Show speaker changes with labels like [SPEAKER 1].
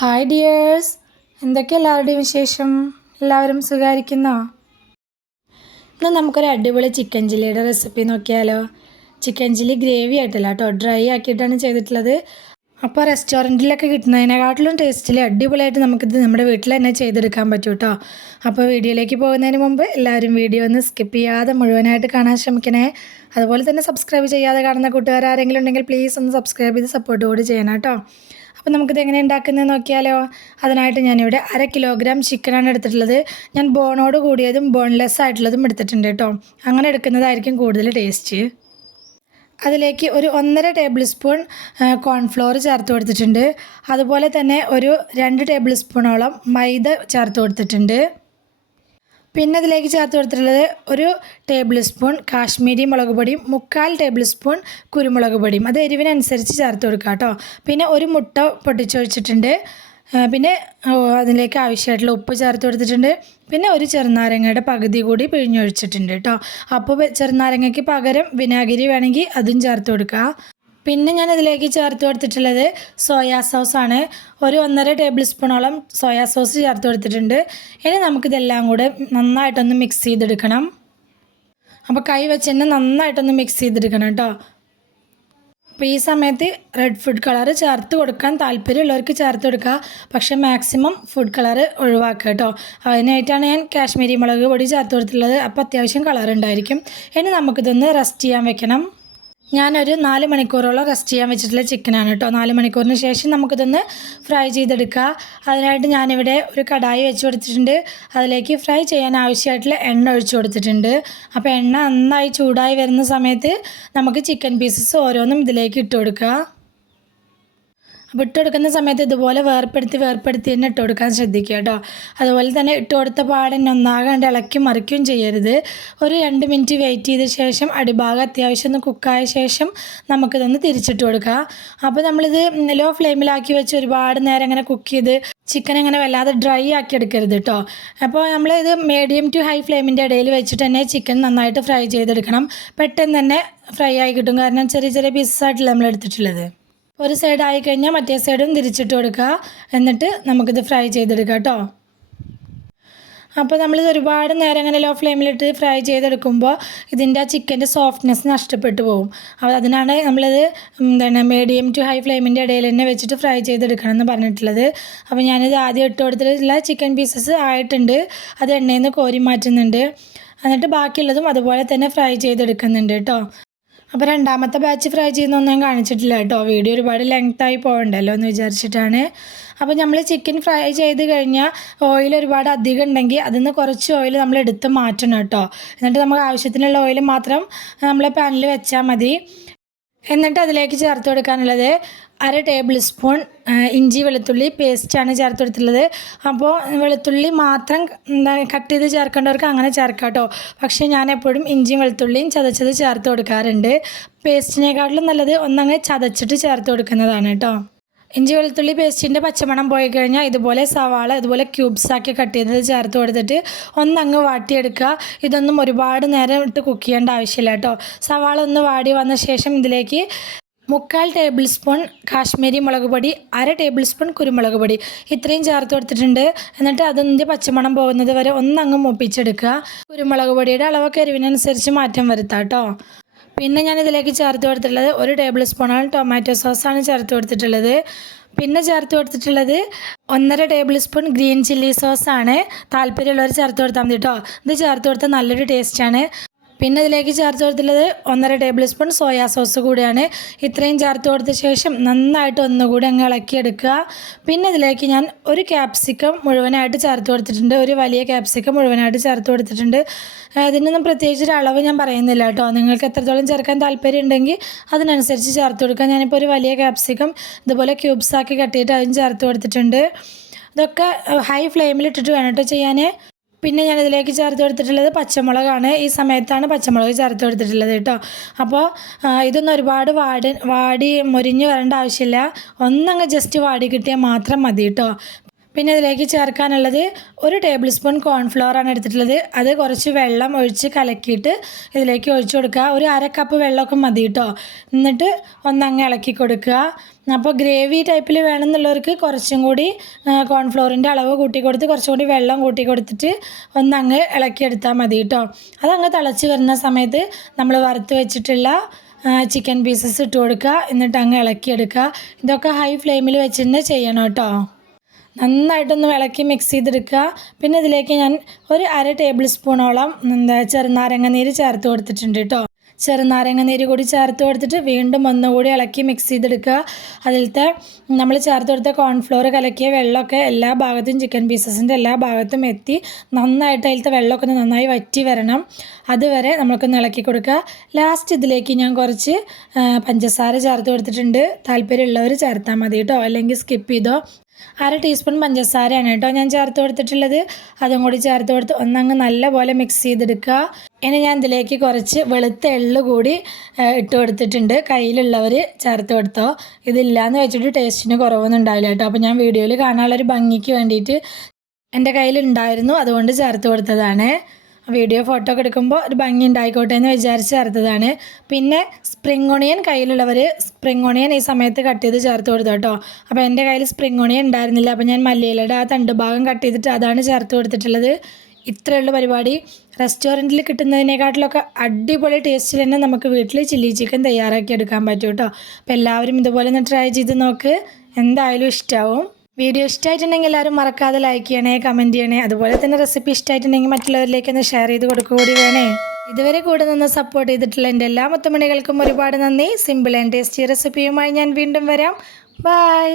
[SPEAKER 1] Hi dears എന്തൊക്കെ എല്ലാവരുടെയും വിശേഷം? എല്ലാവരും സുഖമായിരിക്കുന്നോ ഇന്ന് നമുക്കൊരു അടിപൊളി ചിക്കൻ ചില്ലിയുടെ റെസിപ്പി നോക്കിയാലോ. ചിക്കൻ ചില്ലി ഗ്രേവി ആയിട്ടല്ല കേട്ടോ ഡ്രൈ ആക്കിയിട്ടാണ് ചെയ്തിട്ടുള്ളത്. അപ്പോൾ റെസ്റ്റോറന്റിലൊക്കെ കിട്ടുന്നതിനെക്കാട്ടിലും ടേസ്റ്റിൽ അടിപൊളിയായിട്ട് നമുക്കിത് നമ്മുടെ വീട്ടിൽ തന്നെ ചെയ്തെടുക്കാൻ പറ്റും കേട്ടോ അപ്പോൾ വീഡിയോയിലേക്ക് പോകുന്നതിന് മുമ്പ് എല്ലാവരും വീഡിയോ ഒന്ന് സ്കിപ്പ് ചെയ്യാതെ മുഴുവനായിട്ട് കാണാൻ ശ്രമിക്കണേ. അതുപോലെ തന്നെ സബ്സ്ക്രൈബ് ചെയ്യാതെ കാണുന്ന കൂട്ടുകാർ ആരെങ്കിലും ഉണ്ടെങ്കിൽ പ്ലീസ് ഒന്ന് സബ്സ്ക്രൈബ് ചെയ്ത് സപ്പോർട്ട് കൂടി ചെയ്യണം കേട്ടോ അപ്പോൾ നമുക്കിത് എങ്ങനെ ഉണ്ടാക്കുന്നത് നോക്കിയാലോ? അതിനായിട്ട് ഞാനിവിടെ അര കിലോഗ്രാം ചിക്കനാണ് എടുത്തിട്ടുള്ളത്. ഞാൻ ബോണോട് കൂടിയതും ബോൺലെസ് ആയിട്ടുള്ളതും എടുത്തിട്ടുണ്ട് കേട്ടോ. അങ്ങനെ എടുക്കുന്നതായിരിക്കും കൂടുതൽ ടേസ്റ്റ് അതിലേക്ക് ഒരു ഒന്നര ടേബിൾ സ്പൂൺ കോൺഫ്ലോർ ചേർത്ത് കൊടുത്തിട്ടുണ്ട്. അതുപോലെ തന്നെ ഒരു രണ്ട് ടേബിൾ സ്പൂണോളം മൈദ ചേർത്ത് കൊടുത്തിട്ടുണ്ട്. പിന്നെ അതിലേക്ക് ചേർത്ത് കൊടുത്തിട്ടുള്ളത് ഒരു ടേബിൾ സ്പൂൺ കാശ്മീരി മുളക് പൊടിയും മുക്കാൽ ടേബിൾ സ്പൂൺ കുരുമുളക് പൊടിയും. അത് എരിവിനനുസരിച്ച് ചേർത്ത് കൊടുക്കുക കേട്ടോ. പിന്നെ ഒരു മുട്ട പൊട്ടിച്ചൊഴിച്ചിട്ടുണ്ട് പിന്നെ അതിലേക്ക് ആവശ്യമായിട്ടുള്ള ഉപ്പ് ചേർത്ത് കൊടുത്തിട്ടുണ്ട്. പിന്നെ ഒരു ചെറുനാരങ്ങയുടെ പകുതി കൂടി പിഴിഞ്ഞൊഴിച്ചിട്ടുണ്ട് കേട്ടോ. അപ്പോൾ ചെറുനാരങ്ങയ്ക്ക് പകരം വിനാഗിരി വേണമെങ്കിൽ അതും ചേർത്ത് കൊടുക്കുക. പിന്നെ ഞാൻ ഇതിലേക്ക് ചേർത്ത് കൊടുത്തിട്ടുള്ളത് സോയാ സോസാണ് ഒരു ഒന്നര ടേബിൾ സ്പൂണോളം സോയാ സോസ് ചേർത്ത് കൊടുത്തിട്ടുണ്ട്. ഇനി നമുക്കിതെല്ലാം കൂടെ നന്നായിട്ടൊന്ന് മിക്സ് ചെയ്തെടുക്കണം. അപ്പോൾ കൈ വെച്ച് തന്നെ നന്നായിട്ടൊന്ന് മിക്സ് ചെയ്തെടുക്കണം കേട്ടോ. അപ്പോൾ ഈ സമയത്ത് റെഡ് ഫുഡ് കളർ ചേർത്ത് കൊടുക്കാൻ താല്പര്യമുള്ളവർക്ക് ചേർത്ത് കൊടുക്കുക. പക്ഷേ മാക്സിമം ഫുഡ് കളർ ഒഴിവാക്കുക കേട്ടോ. അതിനായിട്ടാണ് ഞാൻ കാശ്മീരി മുളക് പൊടി ചേർത്ത് കൊടുത്തിട്ടുള്ളത്. അപ്പോൾ അത്യാവശ്യം കളർ ഉണ്ടായിരിക്കും. ഇനി നമുക്കിതൊന്ന് റെസ്റ്റ് ചെയ്യാൻ വെക്കണം. ഞാനൊരു നാല് മണിക്കൂറോളം റെസ്റ്റ് ചെയ്യാൻ വെച്ചിട്ടുള്ള ചിക്കനാണ് കേട്ടോ നാല് മണിക്കൂറിന് ശേഷം നമുക്കിതൊന്ന് ഫ്രൈ ചെയ്തെടുക്കുക അതിനായിട്ട് ഞാനിവിടെ ഒരു കടായി വെച്ച് കൊടുത്തിട്ടുണ്ട്. അതിലേക്ക് ഫ്രൈ ചെയ്യാൻ ആവശ്യമായിട്ടുള്ള എണ്ണ ഒഴിച്ചു കൊടുത്തിട്ടുണ്ട്. അപ്പോൾ എണ്ണ നന്നായി ചൂടായി വരുന്ന സമയത്ത് നമുക്ക് ചിക്കൻ പീസസ് ഓരോന്നും ഇതിലേക്ക് ഇട്ട് കൊടുക്കുക അപ്പോൾ ഇട്ട് കൊടുക്കുന്ന സമയത്ത് ഇതുപോലെ വേർപ്പെടുത്തി വേർപ്പെടുത്തി തന്നെ ഇട്ട് കൊടുക്കാൻ ശ്രദ്ധിക്കുക കേട്ടോ. അതുപോലെ തന്നെ ഇട്ട് കൊടുത്ത പാടന്നെ ഒന്നാകാണ്ട് ഇളക്കി മറിക്കുകയും ചെയ്യരുത്. ഒരു രണ്ട് മിനിറ്റ് വെയിറ്റ് ചെയ്ത ശേഷം അടിഭാഗം അത്യാവശ്യം ഒന്ന് കുക്കായ ശേഷം നമുക്കിതൊന്ന് തിരിച്ചിട്ട് കൊടുക്കുക അപ്പോൾ നമ്മളിത് ലോ ഫ്ലെയിമിലാക്കി വെച്ച് ഒരുപാട് നേരം ഇങ്ങനെ കുക്ക് ചെയ്ത് ചിക്കൻ അങ്ങനെ വല്ലാതെ ഡ്രൈ ആക്കി എടുക്കരുത് കേട്ടോ. അപ്പോൾ നമ്മൾ ഇത് മീഡിയം ടു ഹൈ ഫ്ലെയിമിന്റെ ഇടയിൽ വെച്ചിട്ട് തന്നെ ചിക്കൻ നന്നായിട്ട് ഫ്രൈ ചെയ്തെടുക്കണം. പെട്ടെന്ന് തന്നെ ഫ്രൈ ആയി കിട്ടും. കാരണം ചെറിയ ചെറിയ പീസസ് ആയിട്ടുള്ള നമ്മൾ എടുത്തിട്ടുള്ളത്. ഒരു സൈഡ് ആയി കഴിഞ്ഞാൽ മറ്റേ സൈഡും തിരിച്ചിട്ട് കൊടുക്കുക. എന്നിട്ട് നമുക്കിത് ഫ്രൈ ചെയ്തെടുക്കാം കേട്ടോ. അപ്പോൾ നമ്മളിത് ഒരുപാട് നേരം അങ്ങനെ ലോ ഫ്ലെയിമിലിട്ട് ഫ്രൈ ചെയ്തെടുക്കുമ്പോൾ ഇതിന്റെ ആ ചിക്കന്റെ സോഫ്റ്റ്നെസ് നഷ്ടപ്പെട്ടു പോകും. അപ്പോൾ അതിനാണ് നമ്മളിത് എന്താണ് മീഡിയം ടു ഹൈ ഫ്ലെയിമിന്റെ ഇടയിൽ തന്നെ വെച്ചിട്ട് ഫ്രൈ ചെയ്തെടുക്കണം എന്ന് പറഞ്ഞിട്ടുള്ളത്. അപ്പോൾ ഞാനിത് ആദ്യം ഇട്ട് കൊടുത്തിട്ടുള്ള ചിക്കൻ പീസസ് ആയിട്ടുണ്ട്. അത് എണ്ണയിൽ നിന്ന് കോരി മാറ്റുന്നുണ്ട്. എന്നിട്ട് ബാക്കിയുള്ളതും അതുപോലെ തന്നെ ഫ്രൈ ചെയ്തെടുക്കുന്നുണ്ട് കേട്ടോ. അപ്പോൾ രണ്ടാമത്തെ ബാച്ച് ഫ്രൈ ചെയ്യുന്നൊന്നും ഞാൻ കാണിച്ചിട്ടില്ല കേട്ടോ. വീഡിയോ ഒരുപാട് ലെങ്ത് ആയി പോകണ്ടല്ലോ എന്ന് വിചാരിച്ചിട്ടാണ്. അപ്പോൾ നമ്മൾ ചിക്കൻ ഫ്രൈ ചെയ്ത് കഴിഞ്ഞാൽ ഓയിൽ ഒരുപാട് അധികം ഉണ്ടെങ്കിൽ അതിൽ നിന്ന് കുറച്ച് ഓയിൽ നമ്മൾ എടുത്ത് മാറ്റണം കേട്ടോ. എന്നിട്ട് നമുക്ക് ആവശ്യത്തിനുള്ള ഓയിൽ മാത്രം നമ്മൾ പാനിൽ വെച്ചാൽ മതി. എന്നിട്ട് അതിലേക്ക് ചേർത്ത് കൊടുക്കാനുള്ളത് അര ടേബിൾ സ്പൂൺ ഇഞ്ചി വെളുത്തുള്ളി പേസ്റ്റാണ് ചേർത്തെടുത്തുള്ളത് അപ്പോൾ വെളുത്തുള്ളി മാത്രം എന്താ കട്ട് ചെയ്ത് ചേർക്കേണ്ടവർക്ക് അങ്ങനെ ചേർക്കാം കേട്ടോ പക്ഷേ ഞാൻ എപ്പോഴും ഇഞ്ചിയും വെളുത്തുള്ളിയും ചതച്ചത് ചേർത്ത് കൊടുക്കാറുണ്ട്. പേസ്റ്റിനേക്കാട്ടിലും നല്ലത് ഒന്നങ്ങ് ചതച്ചിട്ട് ചേർത്ത് കൊടുക്കുന്നതാണ് കേട്ടോ. ഇഞ്ചി വെളുത്തുള്ളി പേസ്റ്റിന്റെ പച്ചമണം പോയി കഴിഞ്ഞാൽ ഇതുപോലെ സവാള ഇതുപോലെ ക്യൂബ്സ് ആക്കി കട്ട് ചെയ്തത് ചേർത്ത് കൊടുത്തിട്ട് ഒന്നങ്ങ് വാട്ടിയെടുക്കുക. ഇതൊന്നും ഒരുപാട് നേരം ഇട്ട് കുക്ക് ചെയ്യേണ്ട ആവശ്യമില്ല കേട്ടോ. സവാള ഒന്ന് വാടി വന്ന ശേഷം ഇതിലേക്ക് മുക്കാൽ ടേബിൾ സ്പൂൺ കാശ്മീരി മുളക് പൊടി അര ടേബിൾ സ്പൂൺ കുരുമുളക് പൊടി. ഇത്രയും ചേർത്ത് കൊടുത്തിട്ടുണ്ട്. എന്നിട്ട് അതിന്റെ പച്ചമണം പോകുന്നത് വരെ ഒന്നങ്ങ് മൂപ്പിച്ചെടുക്കുക. കുരുമുളക് പൊടിയുടെ അളവൊക്കെ എരിവിനനുസരിച്ച് മാറ്റം വരുത്താം കേട്ടോ പിന്നെ ഞാൻ ഇതിലേക്ക് ചേർത്ത് കൊടുത്തിട്ടുള്ളത് ഒരു ടേബിൾ സ്പൂണാണ് ടൊമാറ്റോ സോസാണ് ചേർത്ത് കൊടുത്തിട്ടുള്ളത്. പിന്നെ ചേർത്ത് കൊടുത്തിട്ടുള്ളത് ഒന്നര ടേബിൾ സ്പൂൺ ഗ്രീൻ ചില്ലി സോസാണ് താല്പര്യമുള്ളവർ ചേർത്ത് കൊടുത്താൽ മതി കേട്ടോ ഇത് ചേർത്ത് കൊടുത്താൽ നല്ലൊരു ടേസ്റ്റാണ് പിന്നെ ഇതിലേക്ക് ചേർത്ത് കൊടുത്തിട്ടുള്ളത് ഒന്നര ടേബിൾ സ്പൂൺ സോയാ സോസ് കൂടിയാണ്. ഇത്രയും ചേർത്ത് കൊടുത്ത ശേഷം നന്നായിട്ട് ഒന്നുകൂടി അങ്ങ് ഇളക്കിയെടുക്കുക. പിന്നെ ഇതിലേക്ക് ഞാൻ ഒരു ക്യാപ്സിക്കം മുഴുവനായിട്ട് ചേർത്ത് കൊടുത്തിട്ടുണ്ട്. ഒരു വലിയ ക്യാപ്സിക്കം മുഴുവനായിട്ട് ചേർത്ത് കൊടുത്തിട്ടുണ്ട്. അതിനൊന്നും പ്രത്യേകിച്ചൊരു അളവ് ഞാൻ പറയുന്നില്ല കേട്ടോ. നിങ്ങൾക്ക് എത്രത്തോളം ചേർക്കാൻ താല്പര്യം ഉണ്ടെങ്കിൽ അതിനനുസരിച്ച് ചേർത്ത് കൊടുക്കുക. ഞാനിപ്പോൾ ഒരു വലിയ ക്യാപ്സിക്കം ഇതുപോലെ ക്യൂബ്സാക്കി കട്ടിയിട്ട് അതും ചേർത്ത് കൊടുത്തിട്ടുണ്ട്. ഇതൊക്കെ ഹൈ ഫ്ലെയിമിൽ ഇട്ടിട്ട് വേണം കേട്ടോ ചെയ്യാൻ. പിന്നെ ഞാൻ ഇതിലേക്ക് ചേർത്ത് കൊടുത്തിട്ടുള്ളത് പച്ചമുളകാണ്. ഈ സമയത്താണ് പച്ചമുളക് ചേർത്ത് കൊടുത്തിട്ടുള്ളത് കേട്ടോ. അപ്പോൾ ഇതൊന്നും ഒരുപാട് വാടി വാടി മുരിഞ്ഞ് വരേണ്ട ആവശ്യമില്ല. ഒന്നങ്ങ് ജസ്റ്റ് വാടി കിട്ടിയാൽ മാത്രം മതി കേട്ടോ. പിന്നെ ഇതിലേക്ക് ചേർക്കാനുള്ളത് ഒരു ടേബിൾ സ്പൂൺ കോൺഫ്ലവറാണ് എടുത്തിട്ടുള്ളത്. അത് കുറച്ച് വെള്ളം ഒഴിച്ച് കലക്കിയിട്ട് ഇതിലേക്ക് ഒഴിച്ചു കൊടുക്കുക. ഒരു അര കപ്പ് വെള്ളമൊക്കെ മതി കേട്ടോ എന്നിട്ട് ഒന്നങ്ങ് ഇളക്കി കൊടുക്കുക. അപ്പോൾ ഗ്രേവി ടൈപ്പിൽ വേണമെന്നുള്ളവർക്ക് കുറച്ചും കൂടി കോൺഫ്ലോറിന്റെ അളവ് കൂട്ടി കൊടുത്ത് കുറച്ചും കൂടി വെള്ളം കൂട്ടി കൊടുത്തിട്ട് ഒന്നങ്ങ് ഇളക്കിയെടുത്താൽ മതി കേട്ടോ അതങ്ങ് തിളച്ച് വരുന്ന സമയത്ത് നമ്മൾ വറുത്ത് വെച്ചിട്ടുള്ള ചിക്കൻ പീസസ് ഇട്ട് കൊടുക്കുക. എന്നിട്ട് അങ്ങ് ഇളക്കിയെടുക്കുക ഇതൊക്കെ ഹൈ ഫ്ലെയിമിൽ വെച്ചിട്ട് ചെയ്യണം കേട്ടോ നന്നായിട്ടൊന്ന് ഇളക്കി മിക്സ് ചെയ്തെടുക്കുക. പിന്നെ ഇതിലേക്ക് ഞാൻ ഒരു അര ടേബിൾ സ്പൂണോളം എന്താ ചെറുനാരങ്ങ നീര് ചേർത്ത് കൊടുത്തിട്ടുണ്ട് കേട്ടോ ചെറുനാരങ്ങ നീര് കൂടി ചേർത്ത് കൊടുത്തിട്ട് വീണ്ടും ഒന്നുകൂടി ഇളക്കി മിക്സ് ചെയ്തെടുക്കുക. അതിലത്തെ നമ്മൾ ചേർത്ത് കൊടുത്ത കോൺഫ്ലോർ കലക്കിയ വെള്ളമൊക്കെ എല്ലാ ഭാഗത്തും ചിക്കൻ പീസസിന്റെ എല്ലാ ഭാഗത്തും എത്തി നന്നായിട്ട് അതിലത്തെ വെള്ളമൊക്കെ ഒന്ന് നന്നായി വറ്റി വരണം. അതുവരെ നമ്മൾക്കൊന്ന് ഇളക്കി കൊടുക്കുക. ലാസ്റ്റ് ഇതിലേക്ക് ഞാൻ കുറച്ച് പഞ്ചസാര ചേർത്ത് കൊടുത്തിട്ടുണ്ട്. താല്പര്യമുള്ളവർ ചേർത്താൽ മതി കേട്ടോ അല്ലെങ്കിൽ സ്കിപ്പ് ചെയ്തോ. അര ടീസ്പൂൺ പഞ്ചസാരയാണ് കേട്ടോ. ഞാൻ ചേർത്ത് കൊടുത്തിട്ടുള്ളത്. അതും കൂടി ചേർത്ത് കൊടുത്ത് ഒന്നങ്ങ് നല്ലപോലെ മിക്സ് ചെയ്തെടുക്കുക. ഇനി ഞാൻ ഇതിലേക്ക് കുറച്ച് വെളുത്ത എള്ള് കൂടി ഇട്ട് കൊടുത്തിട്ടുണ്ട്. കയ്യിലുള്ളവർ ചേർത്ത് കൊടുത്തോ. ഇതില്ലാന്ന് വെച്ചിട്ട് ടേസ്റ്റിന് കുറവൊന്നും ഉണ്ടാവില്ല കേട്ടോ. അപ്പോൾ ഞാൻ വീഡിയോയിൽ കാണാനുള്ളൊരു ഭംഗിക്ക് വേണ്ടിയിട്ട് എന്റെ കയ്യിലുണ്ടായിരുന്നു. അതുകൊണ്ട് ചേർത്ത് കൊടുത്തതാണ്. വീഡിയോ ഫോട്ടോ ഒക്കെ എടുക്കുമ്പോൾ ഒരു ഭംഗി ഉണ്ടായിക്കോട്ടെ എന്ന് വിചാരിച്ച് ചേർത്തതാണ്. പിന്നെ സ്പ്രിംഗ് ഒണിയൻ കയ്യിലുള്ളവർ സ്പ്രിംഗ് ഒണിയൻ ഈ സമയത്ത് കട്ട് ചെയ്ത് ചേർത്ത് കൊടുത്തു കേട്ടോ. അപ്പോൾ എന്റെ കയ്യിൽ സ്പ്രിംഗ് ഒണിയൻ ഉണ്ടായിരുന്നില്ല. അപ്പോൾ ഞാൻ മല്ലിയിലയുടെ ആ തണ്ട് ഭാഗം കട്ട് ചെയ്തിട്ട് അതാണ് ചേർത്ത് കൊടുത്തിട്ടുള്ളത്. ഇത്രയുള്ള പരിപാടി. റെസ്റ്റോറന്റിൽ കിട്ടുന്നതിനേക്കാട്ടിലൊക്കെ അടിപൊളി ടേസ്റ്റിൽ തന്നെ നമുക്ക് വീട്ടിൽ ചില്ലി ചിക്കൻ തയ്യാറാക്കി എടുക്കാൻ പറ്റും കേട്ടോ. അപ്പോൾ എല്ലാവരും ഇതുപോലെ ഒന്ന് ട്രൈ ചെയ്ത് നോക്ക്. എന്തായാലും ഇഷ്ടമാവും വീഡിയോ ഇഷ്ടമായിട്ടുണ്ടെങ്കിൽ എല്ലാവരും മറക്കാതെ ലൈക്ക് ചെയ്യണേ കമന്റ് ചെയ്യണേ. അതുപോലെ തന്നെ റെസിപ്പി ഇഷ്ടമായിട്ടുണ്ടെങ്കിൽ മറ്റുള്ളവരിലേക്ക് ഒന്ന് ഷെയർ ചെയ്ത് കൊടുക്കുക കൂടി വേണേ. ഇതുവരെ കൂടെ നിന്ന് സപ്പോർട്ട് ചെയ്തിട്ടുള്ള എന്റെ എല്ലാ മുത്തുമണികൾക്കും ഒരുപാട് നന്ദി. സിമ്പിൾ ആൻഡ് ടേസ്റ്റി റെസിപ്പിയുമായി ഞാൻ വീണ്ടും വരാം. ബൈ